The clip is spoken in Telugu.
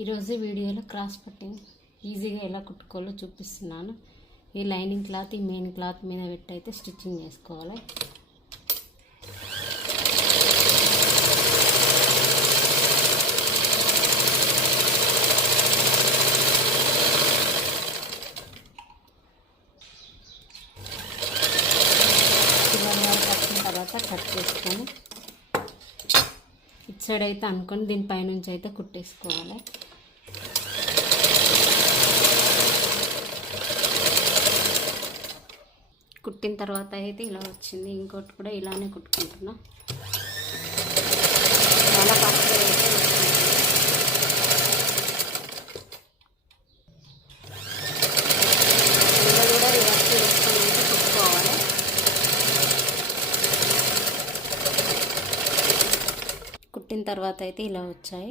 ఈరోజు వీడియోలో క్రాస్ కటింగ్ ఈజీగా ఎలా కుట్టుకోవాలో చూపిస్తున్నాను. ఈ లైనింగ్ క్లాత్ ఈ మెయిన్ క్లాత్ మీద పెట్టి అయితే స్టిచ్చింగ్ చేసుకోవాలి. కట్టిన తర్వాత కట్ చేసుకొని ఇటు సైడ్ అయితే అనుకొని దీనిపైనుంచి అయితే కుట్టేసుకోవాలి. కుట్టిన తర్వాత అయితే ఇలా వచ్చింది. ఇంకోటి కూడా ఇలానే కుట్టుకుంటున్నా. చాలా ఫాస్ట్గా అయితే ఇలా కూడా రివర్స్ చేసుకొని అయితే కుట్టుకోవాలి. కుట్టిన తర్వాత అయితే ఇలా వచ్చాయి.